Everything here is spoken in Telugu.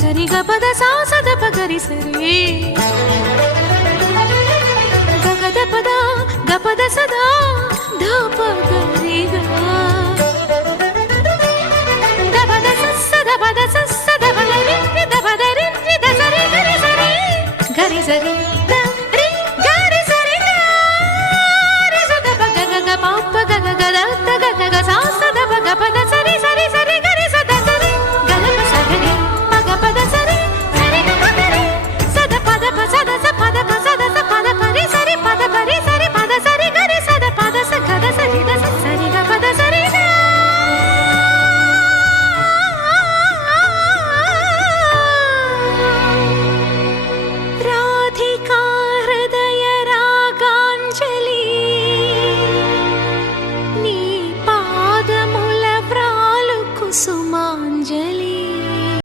సరి గపద సాసద పగరి సరి గగద పద గపద సదా ధప గరిగా దపద సస్సద పద సస్సద బలరి దపద రి దసరి గరి సరి